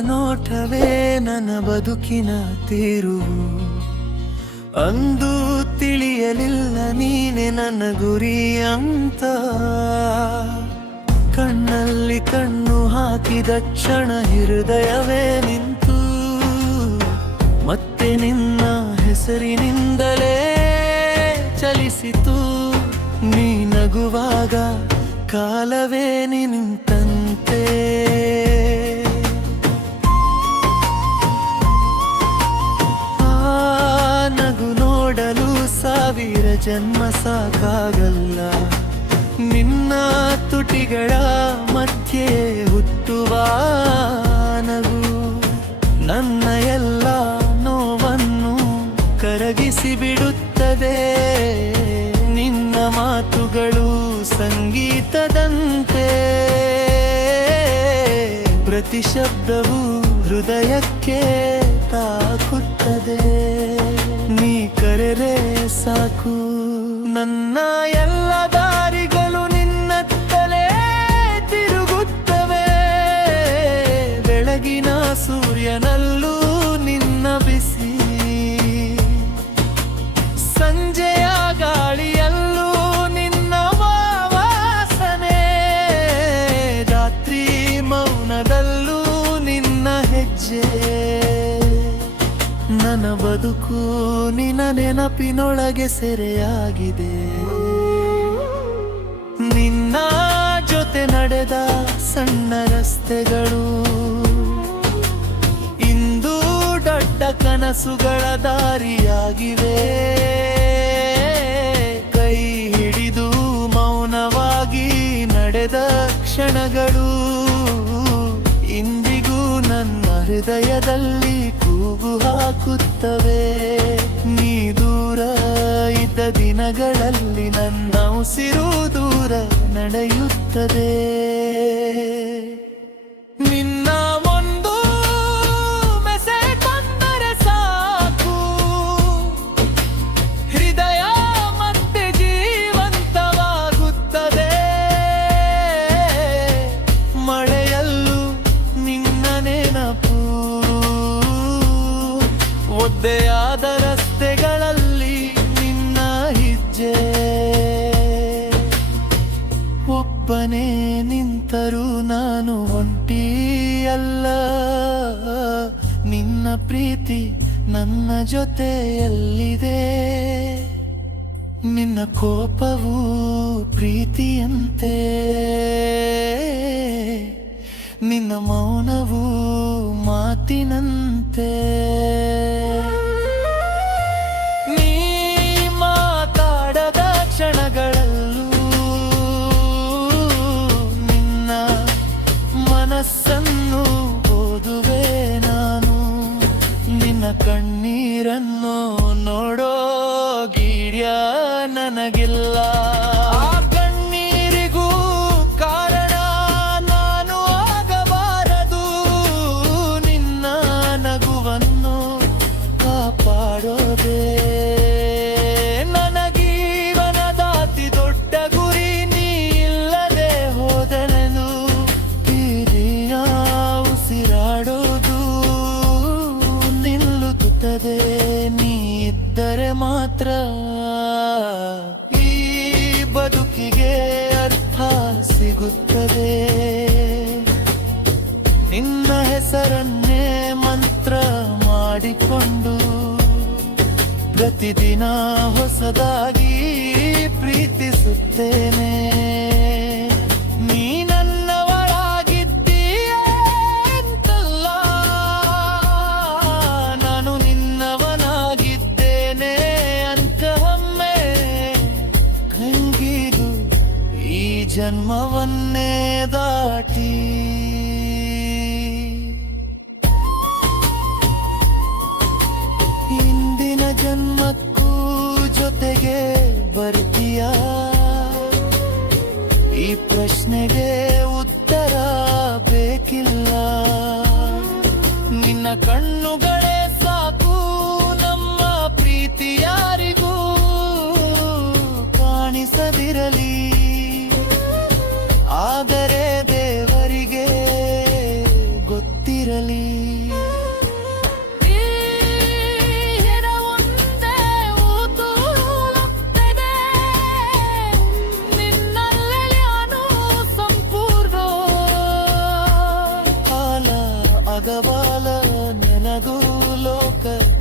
ನೋಟವೇ ನನ್ನ ಬದುಕಿನ ತೀರು. ಅಂದು ತಿಳಿಯಲಿಲ್ಲ ನೀನೆ ನನ್ನ ಗುರಿ ಅಂತ. ಕಣ್ಣಲ್ಲಿ ಕಣ್ಣು ಹಾಕಿದ ಕ್ಷಣ ಹೃದಯವೇ ನಿಂತು. ಮತ್ತೆ ನಿನ್ನ ಹೆಸರಿನಿಂದಲೇ ಚಲಿಸಿತು. ನೀ ನಗುವಾಗ ಕಾಲವೇ ಆ ನಗು ನೋಡಲು ಸಾವಿರ ಜನ್ಮ ಸಾಕಾಗಲ್ಲ. ನಿನ್ನ ತುಟಿಗಳ ಮಧ್ಯೆ ಹುಟ್ಟುವ ನಗು. ನನ್ನ ಎಲ್ಲ ನೋವನ್ನು ಕರಗಿಸಿ ಬಿಡುತ್ತದೆ. ನಿನ್ನ ಮಾತುಗಳು ಸಂಗೀತದಂತೆ. ಪ್ರತಿ ಶಬ್ದವು ಹೃದಯಕ್ಕೆ ತಾಕುತ್ತದೆ. ನೀ ಕರೆರೆ ಸಾಕು. ನನ್ನ ಎಲ್ಲ ದಾರಿಗಳು ನಿನ್ನತ್ತಲೇ ತಿರುಗುತ್ತವೆ. ಬೆಳಗಿನ ಸೂರ್ಯನಲ್ಲೂ ಮೌನದಲ್ಲೂ ನಿನ್ನ ಹೆಜ್ಜೆ. ನನ್ನ ಬದುಕು ನಿನ್ನ ನೆನಪಿನೊಳಗೆ ಸೆರೆಯಾಗಿದೆ. ನಿನ್ನ ಜೊತೆ ನಡೆದ ಸಣ್ಣ ರಸ್ತೆಗಳು. ಇಂದು ದೊಡ್ಡ ಕನಸುಗಳ ದಾರಿಯಾಗಿವೆ. ಕೈ ಹಿಡಿದು ಮೌನವಾಗಿ ನಡೆದ ಕ್ಷಣಗಳು. ಹೃದಯದಲ್ಲಿ ಕೂಗು ಹಾಕುತ್ತವೆ. ನೀ ದೂರ ಇದ್ದ ದಿನಗಳಲ್ಲಿ ನನ್ನ ಉಸಿರು ದೂರ ನಡೆಯುತ್ತದೆ. ಒದ್ದೆಯಾದ ರಸ್ತೆಗಳಲ್ಲಿ ನಿನ್ನ ಹೆಜ್ಜೆ. ಒಬ್ಬನೇ ನಿಂತರೂ ನಾನು ಒಂಟಿಯಲ್ಲ ನಿನ್ನ ಪ್ರೀತಿ ನನ್ನ ಜೊತೆಯಲ್ಲಿದೆ. ನಿನ್ನ ಕೋಪವು ಪ್ರೀತಿಯಂತೆ. ನಿನ್ನ ಮೌನವು ಮಾತಿನಂತೆ. And. ಮಾತ್ರ. ಈ ಬದುಕಿಗೆ ಅರ್ಥ ಸಿಗುತ್ತದೆ. ನಿನ್ನ ಹೆಸರನ್ನೇ ಮಂತ್ರ ಮಾಡಿಕೊಂಡು ಪ್ರತಿದಿನ ಹೊಸದಾಗಿ ಪ್ರೀತಿಸುತ್ತೇನೆ. ಜನ್ಮವನ್ನೇ ದಾಟಿ. ಇಂದಿನ ಜನ್ಮಕ್ಕೂ ಜೊತೆಗೆ ಬರ್ತೀಯ? ಈ ಪ್ರಶ್ನೆಗೆ ಉತ್ತರ ಬೇಕಿಲ್ಲ. ನಿನ್ನ ಕಣ್ಣುಗಳೇ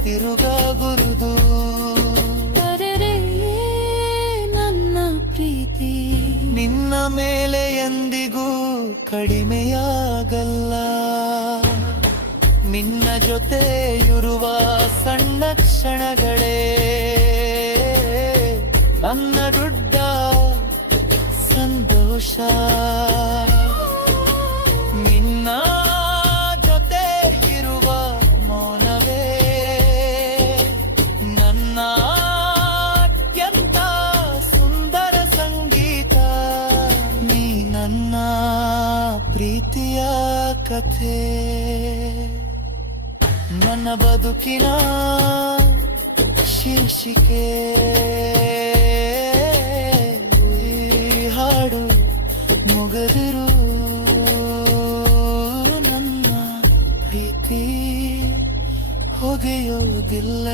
ಲೋಕ ತಿರುಗ ಗುರುದು. ಅರೆರೆ ನನ್ನ ಪ್ರೀತಿ. ನಿನ್ನ ಮೇಲೆ ಎಂದಿಗೂ ಕಡಿಮೆಯಾಗಲ್ಲ. ನಿನ್ನ ಜೊತೆ ಇರುವ ಸಣ್ಣ ಕ್ಷಣಗಳೇ. ನನ್ನ ದೊಡ್ಡ ಸಂತೋಷ. ಪ್ರೀತಿಯ ಕಥೆ. ನನ್ನ ಬದುಕಿನ ಶೀರ್ಷಿಕೆ. ಹಾಡು ಮುಗದಿರು. ನನ್ನ ಪ್ರೀತಿ ಹೊಗೆಯುವುದಿಲ್ಲ